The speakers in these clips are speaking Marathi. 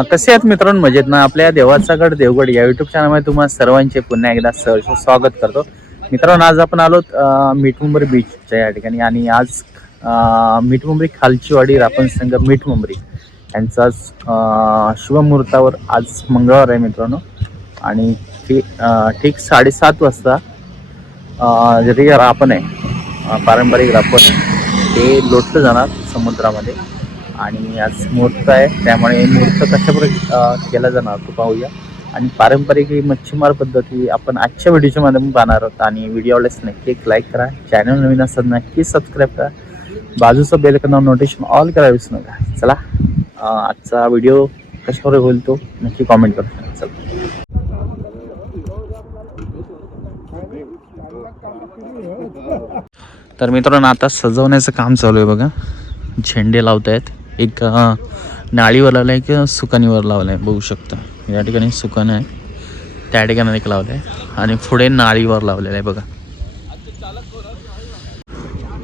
कसे आहेत मित्रांनो? मजेत ना? आपल्या देवाचा गड देवगड या युट्यूब चॅनलमध्ये तुम्हाला सर्वांचे पुन्हा एकदा सहर्ष स्वागत करतो. मित्रांनो आज आपण आलो मिठमुंबरी बीचच्या या ठिकाणी आणि आज मिठमुंबरी खालचीवाडी रापण संघ मिठमुंबरी यांचा आज, शिवमुहूर्तावर शुभमुहूर्तावर आज मंगळवार आहे मित्रांनो. आणि ठी- ठीक साडेसात वाजता जे रापण आहे पारंपरिक रापण ते लोटलं जाणार समुद्रामध्ये. आणि आज मुहूर्त आहे. त्यामुळे मुहूर्त कशाप्रकारे केला जाणार तो पाहूया. आणि पारंपरिक ही मच्छीमार पद्धती आपण आजच्या व्हिडिओच्या माध्यमातून पाहणार आहोत. आणि व्हिडिओ आवडल्यास नक्की एक लाईक करा. चॅनल नवीन असतात नक्की सबस्क्राईब करा. बाजूचं बेल नोटिफिकेशन ऑल करा विसरू नका. चला आजचा व्हिडिओ कशावर होईल तो नक्की कॉमेंट करा चला. तर मित्रांनो आता सजवण्याचं काम चालू आहे बघा. झेंडे लावत आहेत एक नाळीवर लावलं आहे किंवा सुकानीवर लावलं आहे बघू शकता. या ठिकाणी सुकान आहे. त्या ठिकाणी एक लावलं आहे आणि पुढे नाळीवर लावलेलं आहे बघा.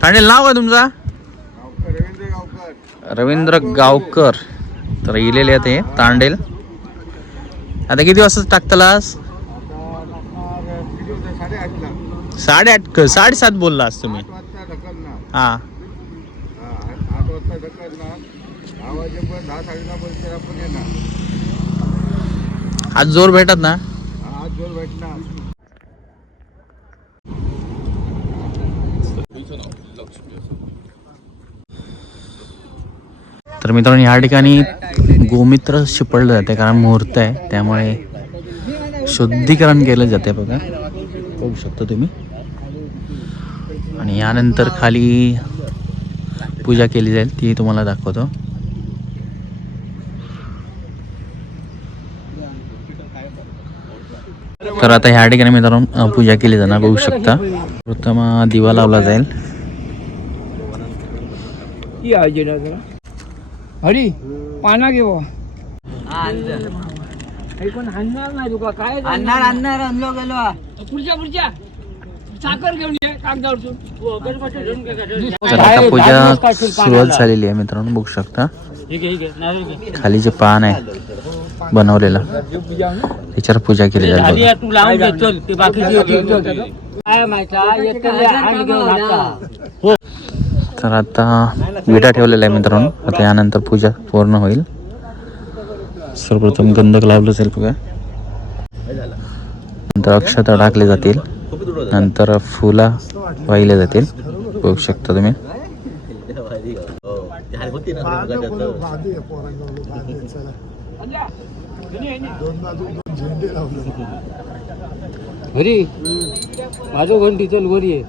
तांडेल नाव आहे तुमचा? रवींद्र गावकर. तर इलेले आहेत हे तांडेल. आता किती वाजता टाकतलास साडेआठ साडेसात बोललास तुम्ही. हा. आज जोर भेटत ना? तर मित्रांनो या ठिकाणी गोमित्र शिपडलं जाते कारण मुहूर्त आहे. त्यामुळे शुद्धीकरण केलं जाते बघा. बघू शकता तुम्ही. आणि यानंतर खाली पूजा केली जाईल ती तुम्हाला दाखवतो. तर आता ह्या ठिकाणी मित्रांनो पूजा केली जाणार बघू शकता. प्रथम दिवा लावला जाईल. की आहे ना जरा. हरी पाना घे बुवा. कोण आणणार नाही तुका काय आणणार आणणार आणलो गेलो. पुढच्या पुढच्या. साखर घेऊन ये कागदावरतून. हो. तर आता पूजा सुरुवात झालेली आहे मित्रांनो बघू शकता. खाली जे पान आहे. बनवलेलं. त्याच्यावर पूजा केली जाईल आधी बघा. तू लावून घे, चल ते बाकीचे काय माहिती येतं हात घेऊन हाता. तर आता विडा ठेवलेला आहे मित्रांनो. आता यानंतर पूजा पूर्ण होईल. सर्वप्रथम गंधक लावलं जाईल बघा. नंतर अक्षता टाकले जातील. नंतर फुला वाहिले जातील. बघू शकता तुम्ही. हरी माझं घंटी चल वर ये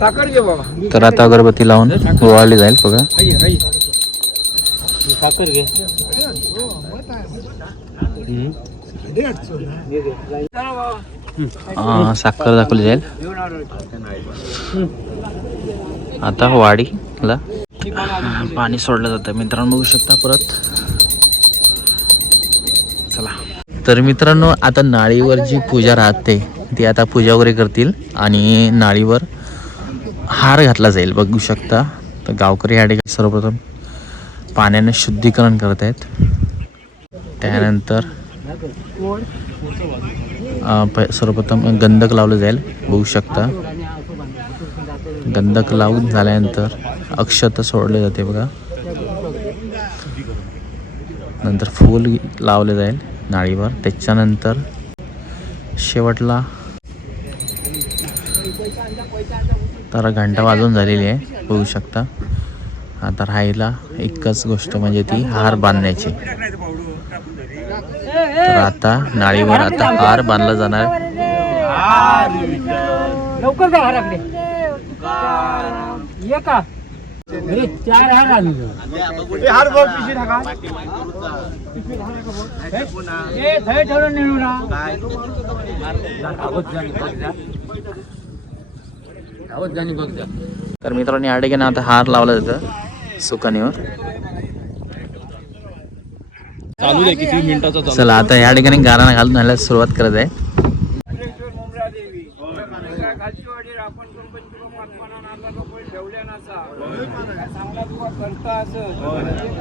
साखर घे बाबा. तर आता अगरबत्ती लावून ओवाळली जाईल बघा. साखर घे. साखर दाखवली जाईल. आता वाडीला पाणी सोडलं जातं. मित्रांनो बघू शकता परत. चला. तर मित्रांनो आता नाळीवर जी पूजा राहते ती आता पूजा वगैरे करतील आणि नाळीवर हार घातला जाईल. बघू शकता. तर गावकरी या ठिकाणी सर्वप्रथम पाण्याने शुद्धीकरण करत आहेत. त्यानंतर प- सर्वप्रथम गंधक लावलं जाईल. बघू शकता. गंधक लावून झाल्यानंतर अक्षत सोडले जाते बघा. नंतर फूल लावले जाईल नाळीवर. त्याच्यानंतर शेवटला तर घंटा वाजून झालेली आहे बघू शकता. आता राहिला एकच गोष्ट म्हणजे ती हार बांधण्याची. तर आता नाळीवर आता हार बांधला जाणार लवकर ए, थंय ना। जाणी बघ जा. तर मित्रांनो या ठिकाणी आता हार लावला जातं सुकानीवर चालू दे किती मिनिटाचा चालू चला आता या ठिकाणी गाणं घालून घालायला सुरुवात करत आहे. चांगला करता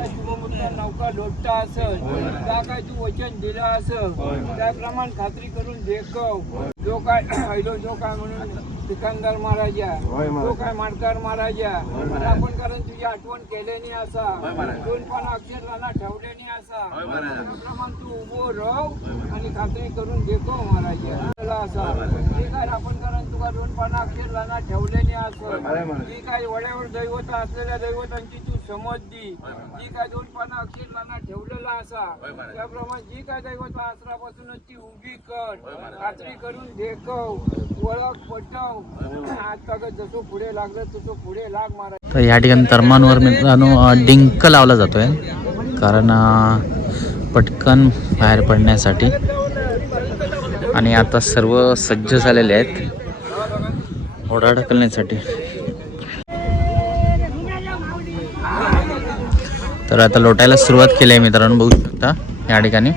शुभमुद्रा नौका लोटता असत त्या काय तू वचन दिलं असत त्याप्रमाणे खात्री करून देखव. जो काय जो काय म्हणून सिकंदर महाराजा तो काय माणकार महाराजा आपण कारण तुझी आठवण केल्याने असा दोन पण अक्षर राना ठेवल्याने असा तू उभो राह आणि खात्री करून देखो महाराजा असा जे काय आपण कारण तुका दोन पाना अक्षर राना ठेवल्याने असं जी काय वड्यावर दैवत असलेल्या दैवतांची तू समज दी जी काय दोन पाना अक्षर राना ठेवलेला असा त्याप्रमाणे जी काय दैवत आसरापासूनच ती उभी कर खात्री करून देखव ओळख पटव तर या ठिकाणी तर्मांवर मित्रांनो डिंक लावला जातोय. कारण पटकन बाहेर पडण्यासाठी. आणि आता सर्व सज्ज झालेले आहेत. ओढा ढकलण्यासाठी. तर आता लोटायला सुरुवात केली आहे मित्रांनो बघू शकता या ठिकाणी.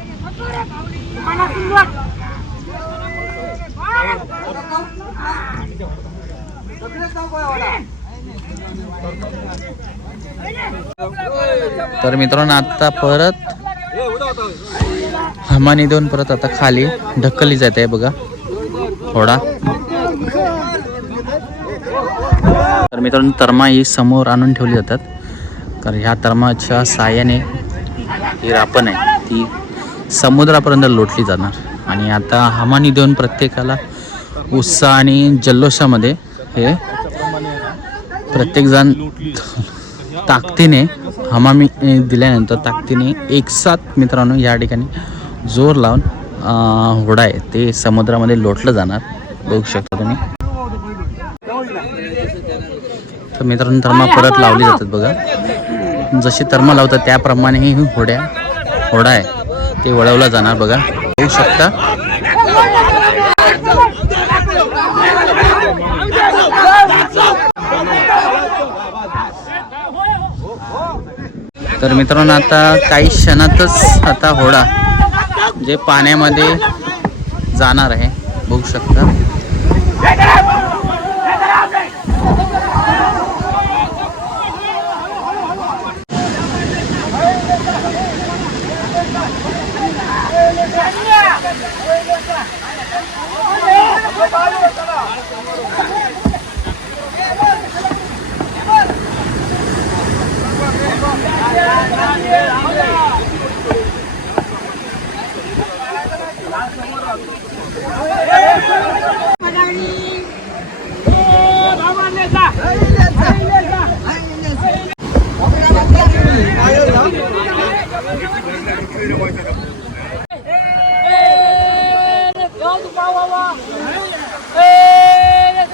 तर मित्रांनो आता परत हमानी देऊन परत आता खाली ढकलली जाते बघा. थोडा. तर मित्रांनो तर्मा ही समोर आणून ठेवली जातात. कारण ह्या तर्माच्या साहाय्याने ही रापण आहे. ती समुद्रापर्यंत लोटली जाणार. आणि आता हमानी देऊन प्रत्येकाला उत्साह आणि जल्लोषामध्ये हे प्रत्येकजण ताकदीने हमामी दिल्यानंतर ताकदीने एक साथ मित्रांनो या ठिकाणी जोर लावून होडा आहे. ते समुद्रामध्ये लोटलं जाणार. बघू शकता तुम्ही. तर मित्रांनो तर्मा परत लावली जातात बघा. जशी तर्मा लावतात त्याप्रमाणे ही होड्या होडा आहे. ते वळवला जाणार बघा. बघू शकता. तर मित्रांनो आता काही क्षणातच आता होडा जे पाण्यामध्ये जाणार आहे बघू शकता.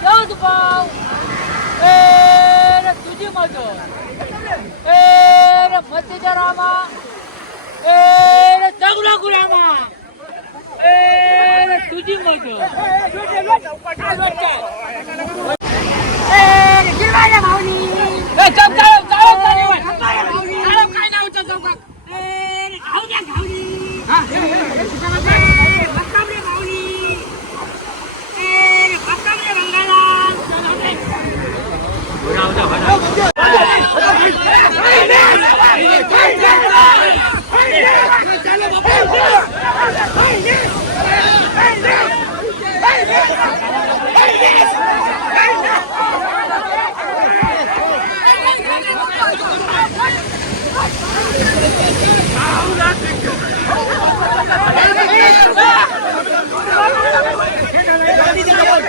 Deus do pau! Era tudo de motor! Rama चांगला गुलामा तुझी मत काय नाव चौकात एक बेटा एक बेटा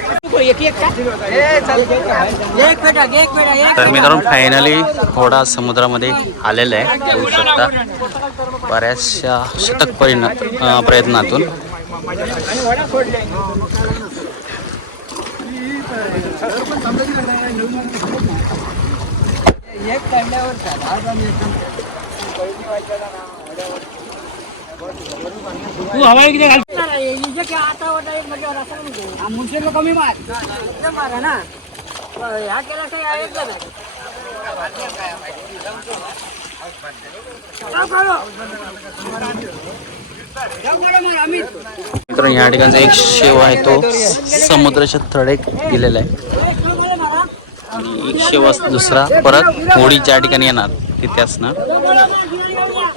एक तर मित्रांनो फायनली थोडा समुद्रामध्ये आलेला आहे. येऊ शकता. बऱ्याचशा शतक परिणात प्रयत्नातून. एक काढल्यावर झाला. आज आम्ही एकदम तू हवा किती घाल मुंशीला कमी मार. मारा ना. ह्या केला काही आम्ही. मित्रांनो या ठिकाणचा एक शेव आहे तो समुद्राच्या तडे दिलेला आहे. आणि एक शेवस दुसरा. परत होळी ज्या ठिकाणी येणार तिथे असणार.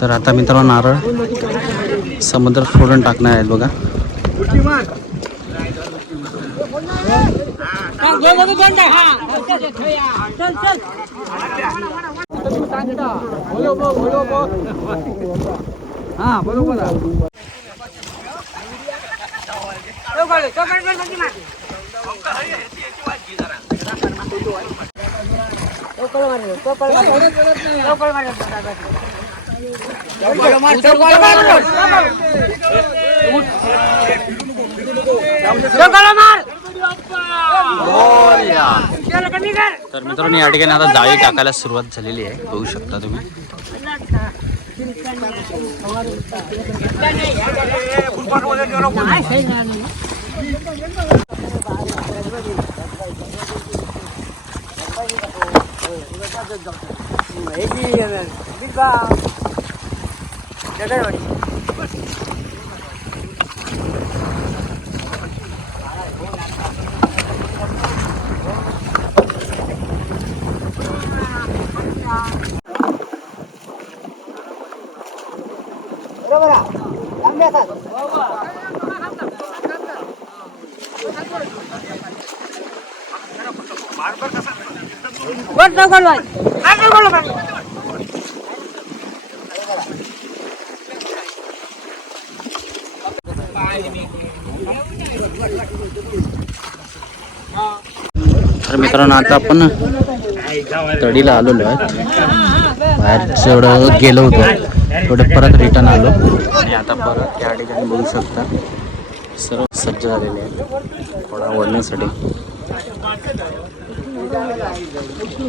तर आता मित्रांनो नारळ समुद्र फोडून टाकणार आहेत बघा. हा बरोबर तर मित्रांनो या ठिकाणी आता जाळी टाकायला सुरुवात झालेली आहे. बघू शकता तुम्ही. এই যে বিগ বাস तर मित्रांनो आता आपण तडीला आलेलो आहे. बाहेर जेवढं गेलो होतो तेवढं परत रिटर्न आलो. आणि आता परत या ठिकाणी बघू शकता. सर्व सज्ज झालेले आहे थोडा ओढण्यासाठी.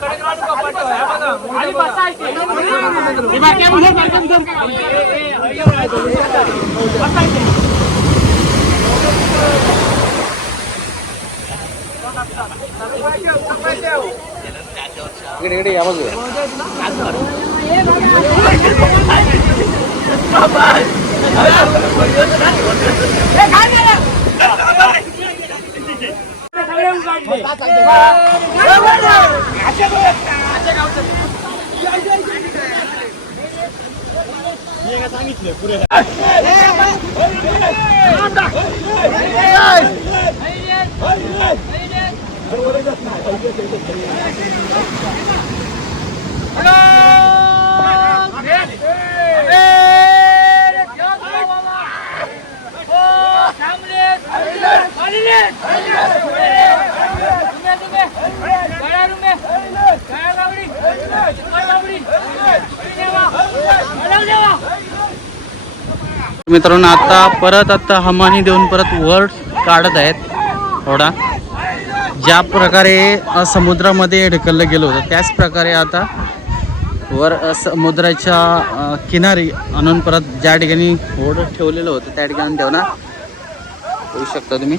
होय मी वर पाच दोरी फिरा दिलो असा दोरिया मित्रांनो आता परत आता हमानी देऊन परत वर काढत आहेत. थोडा. ज्या प्रकारे समुद्रामध्ये ढकललं गेलं होतं त्याच प्रकारे आता वर समुद्राच्या किनारी आणून परत ज्या ठिकाणी होड ठेवलेलं होतं त्या ठिकाणी ठेवणार. होऊ शकता तुम्ही.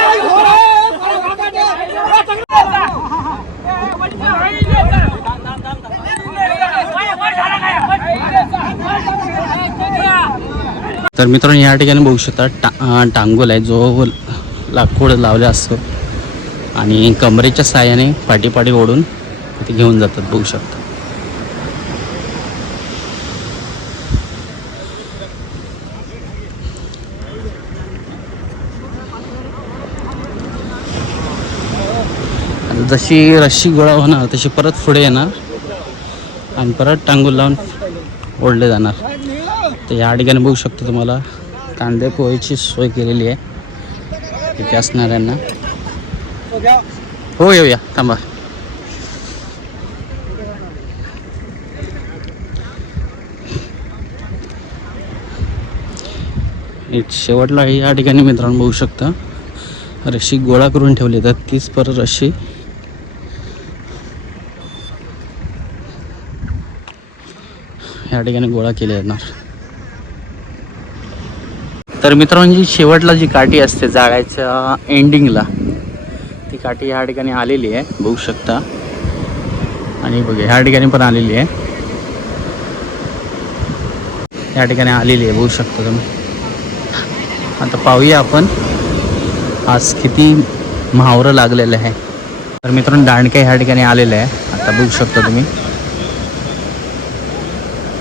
तर मित्रांनो या ठिकाणी बघू शकता टा टांगोल आहे. जो लाकूड लावले असतो. आणि कमरेच्या साह्याने पाठीपाठी ओढून ते घेऊन जातात बघू शकता. आणि जशी रस्सी गोळा होणार तशी परत पुढे येणार. आणि परत टांगूल लावून ओढले जाणार. तर या ठिकाणी बघू शकतो तुम्हाला कांदे पोहेची सोय केलेली आहे. तिथे असणाऱ्यांना. हो येऊया. थांबा. एक शेवटला या ठिकाणी मित्रांनो बघू शकता. रशी गोळा करून ठेवली तर तीच परत रशी. या ठिकाणी गोळा केले जाणार. तर मित्रांनो जी शेवटला जी काठी असते जाळ्याच्या एंडिंगला ती काठी ह्या ठिकाणी आलेली आहे बघू शकता. आणि बघा ह्या ठिकाणी पण आलेली आहे. या ठिकाणी आलेली आहे बघू शकता तुम्ही. आता पाहूया आपण आज किती महावरं लागलेलं आहे. तर मित्रांनो दांडक्या ह्या ठिकाणी आलेलं आहे. आता बघू शकता तुम्ही.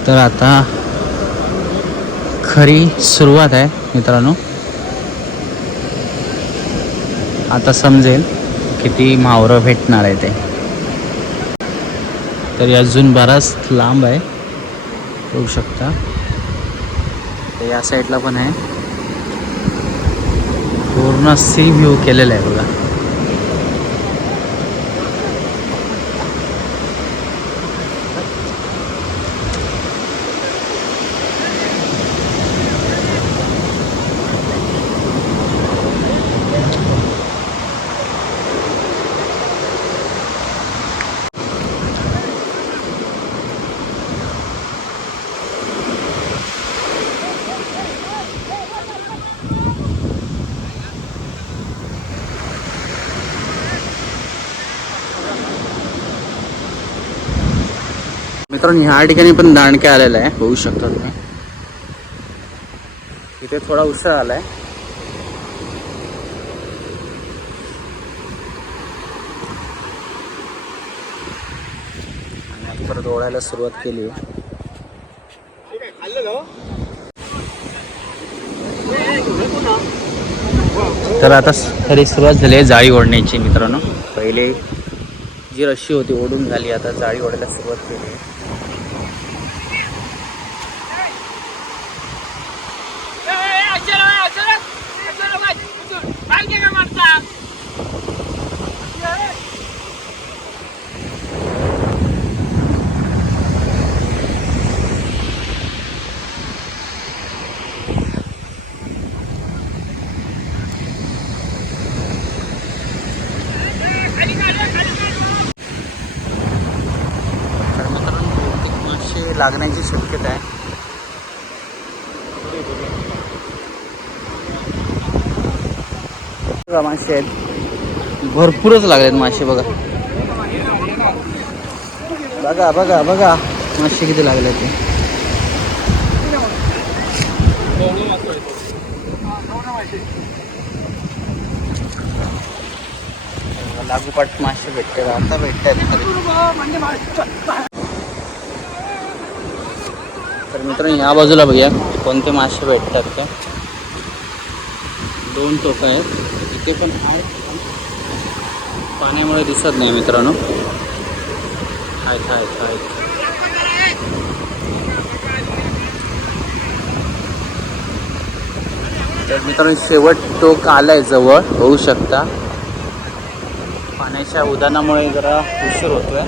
तर आता खरी सुरुवात आहे. मित्रांनो. आता समजेल किती मावरं भेटणार आहे ते. तरी अजून बराच लांब आहे. बघू शकता. या साईडला पण आहे. पूर्ण सी व्ह्यू केलेला आहे बघा. मित्रांनो ह्या ठिकाणी पण दांडक्या आलेला आहे. बघू शकता तुम्ही. इथे थोडा उसळ आलाय. आणि आता परत ओढायला सुरुवात केली. तर आता खरी सुरुवात झाली आहे जाळी ओढण्याची मित्रांनो. पहिले जी रशी होती ओढून झाली आता जाळी ओढायला सुरुवात केली तर मित्रांनो बहुतेक मासे लागण्याची शक्यता आहे. बघा मासे आहेत. भरपूरच लागलेत मासे बघा. बघा बघा बघा. मासे किती लागले ते. लागोपाठ मासे भेटते आता भेटतात. तर मित्रांनो ह्या बाजूला बघूया कोणते मासे भेटतात ते दोन टोकं आहेत. इथे पण आहेत. पाण्यामुळे दिसत नाही मित्रांनो. आहेत आहेत आहेत. तर मित्रांनो शेवट टोक आलाय जवळ होऊ शकता. पाण्याच्या उदानामुळे जरा उशीर होतोय.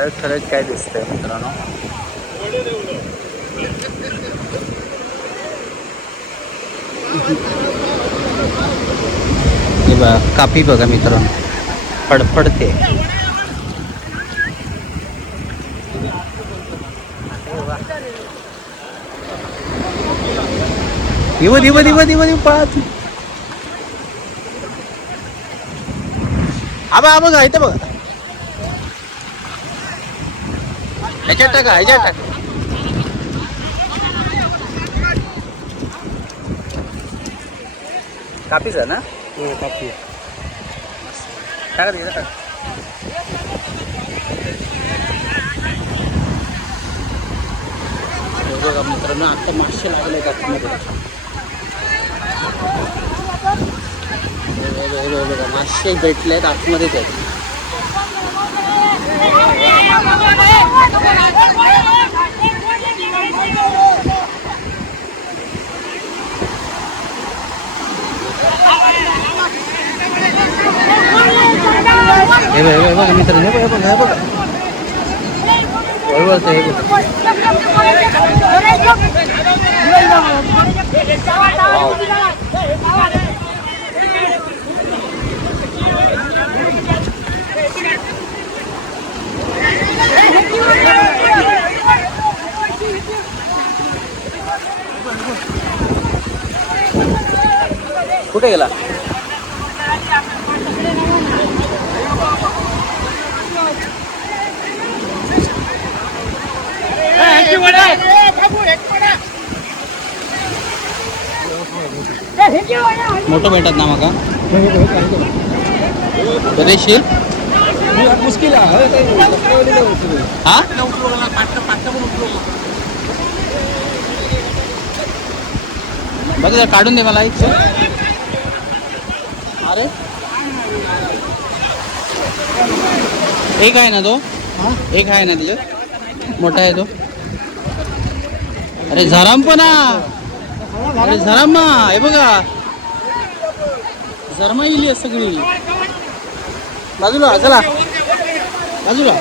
खरंच खरंच काय दिसतंय मित्रांनो. हे बघा कापी बघा मित्रांनो. फडफडते. दिव दिव दिव दिव दिव पाच. आबा आबा बघा इथं बघा. ह्याच्यात टाका ह्याच्यात टाका. कापीचा ना? हो कापी टाका तिकडे टाका हे बघा मित्रांनो आता मासे लागले आतमध्ये बघा, बघा, मासे भेटलेत आतमध्ये ते हे बघा, हे बघा मित्रांनो हे बघा हे बघा हे बघा वळवळतं कुठे गेला? मोठं भेटत ना मग बरेचशीर हा? बघ काढून दे मला एक अरे? एक आहे ना तो? एक आहे ना त्याच्यात मोठा आहे तो? अरे झराम पण हा. अरे झरामा हे. बघा. झरमा येईल सगळी. बाजूला चला. बाजूला.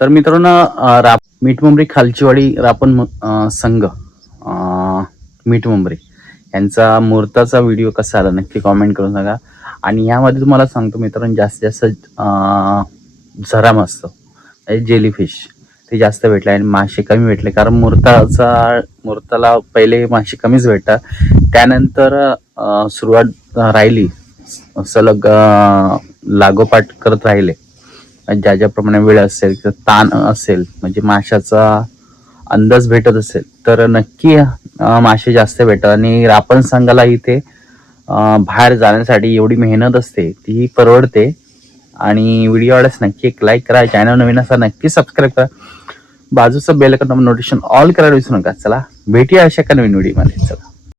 तर मित्रांनो राप मिठमुंबरी खालचीवाडी रापण संघ मिठमुंबरी यांचा मुहूर्ताचा व्हिडिओ कसा आला नक्की कॉमेंट करून सांगा. आणि यामध्ये तुम्हाला सांगतो मित्रांनो जास्तीत जास्त झरा झराम जेली जेलीफिश ते जास्त भेटले आणि मासे कमी भेटले. कारण मुहूर्ताचा मूर्ताला पहिले मासे कमीच भेटतात. त्यानंतर सुरुवात राहिली. सलग लागोपाठ करत राहिले. ज्या ज्याप्रमाणे वेळ असेल किंवा ताण असेल म्हणजे माशाचा अंदाज भेटत असेल तर नक्की मासे जास्त भेटतात. आणि रापण संघाला इथे बाहेर जाण्यासाठी एवढी मेहनत असते ती परवडते. आणि व्हिडिओ आवडल्यास नक्की एक लाईक करा. चॅनल नवीन असा नक्की सबस्क्राईब करा. बाजूचं बेल नोटिफिकेशन ऑल करायला विसरू नका. चला भेटूया अशा का नवीन व्हिडिओमध्ये चला.